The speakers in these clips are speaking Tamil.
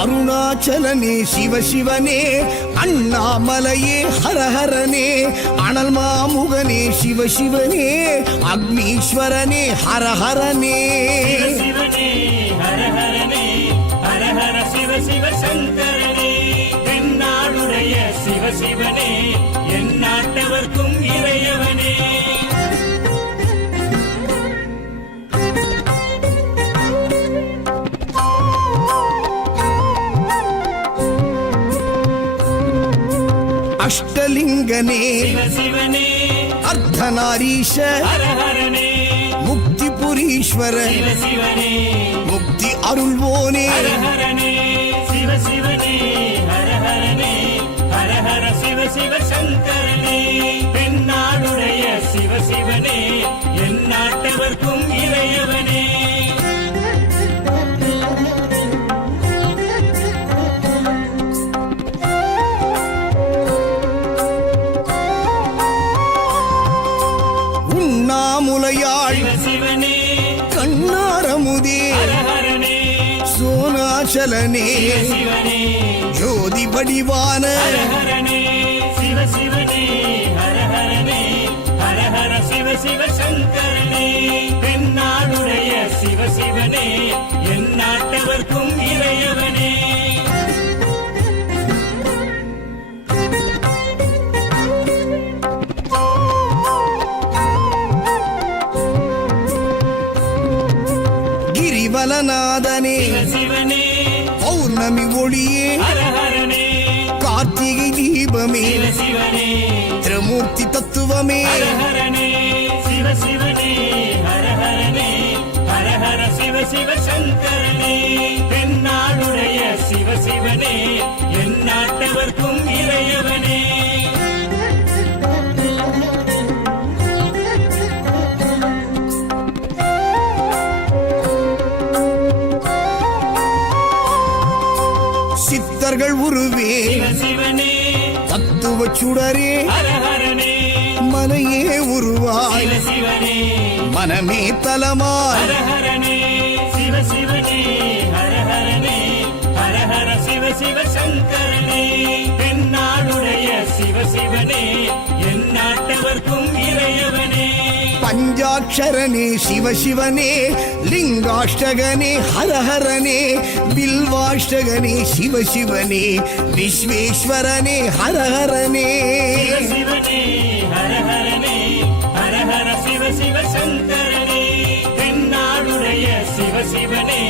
அருணாச்சலனே சிவசிவனே, அண்ணாமலையே ஹரஹரனே, அனல் மாமுகனே சிவசிவனே, அக்னீஸ்வரனே ஹரஹரனே. சிவசிவனே ஹரஹரனே, ஹரஹர சிவ சிவ சங்கரனே, தென்னாடுடைய சிவசிவனே, என் நாட்டவர்க்கும் இறையவனே. அஷ்டலிங்கனே சிவசிவனே, அர்த்தநாரீஷ ஹரஹரனே, முக்திபுரீஸ்வர சிவசிவனே, முக்தி அருள்வோனே. ஹரஹரனே சிவசிவனே, ஹரஹரனே, ஹரஹர சிவ சிவ சங்கரனே, தென்னாடுடைய சிவசிவனே, என் நாட்டவர்க்கும் இறையவனே. உண்ணாமுலையாள் சிவசிவனே, கண்ணாரமுதே ஹரஹரனே, சோனாச்சலனே சிவசிவனே, ஜோதி வடிவான ஹரஹரனே சிவசிவனே, ஹரஹரனே, ஹரஹர சிவ சிவ சங்கரனே, தென்னாடுடைய சிவசிவனே, என் நாட்டவர்க்கும் இறையவனே. கிரிவலநாதனே சிவசிவனே, பௌர்ணமி ஒளியே ஹரஹரனே, கார்த்திகை தீபமே சிவசிவனே, திரமூர்த்தி தத்துவமே. ஹரஹரனே சிவசிவனே, ஹரஹரனே, ஹரஹர சிவ சிவ சங்கரனே, தென்னாடுடைய சிவசிவனே, என் நாட்டவர்க்கும் இறையவனே. சித்தர்கள் உருவே சிவசிவனே, தத்துவ சுடரே ஹரஹரனே, மனையே உருவாய் சிவசிவனே, மனமே தலமாய். ஹரஹரனே சிவசிவனே, ஹரஹரனே, ஹரஹர சிவ சிவ சங்கரனே, தென்னாடுடைய சிவசிவனே, என் நாட்டவர்க்கும் இறையவனே. பஞ்சாட்சரனே சிவசிவனே, லிங்காஷ்டகனே ஹரஹரனே, பில்வாஷ்டகனே சிவசிவனே, விஸ்வேஸ்வரனே ஹரஹரனே. சிவசிவனே, ஹரஹரனே, ஹரஹர சிவ சிவ சங்கரனே, தென்னாடுடைய சிவசிவனே,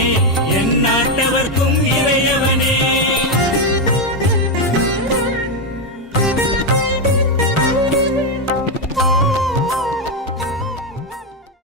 என் நாட்டவர்க்கும் இறையவனே.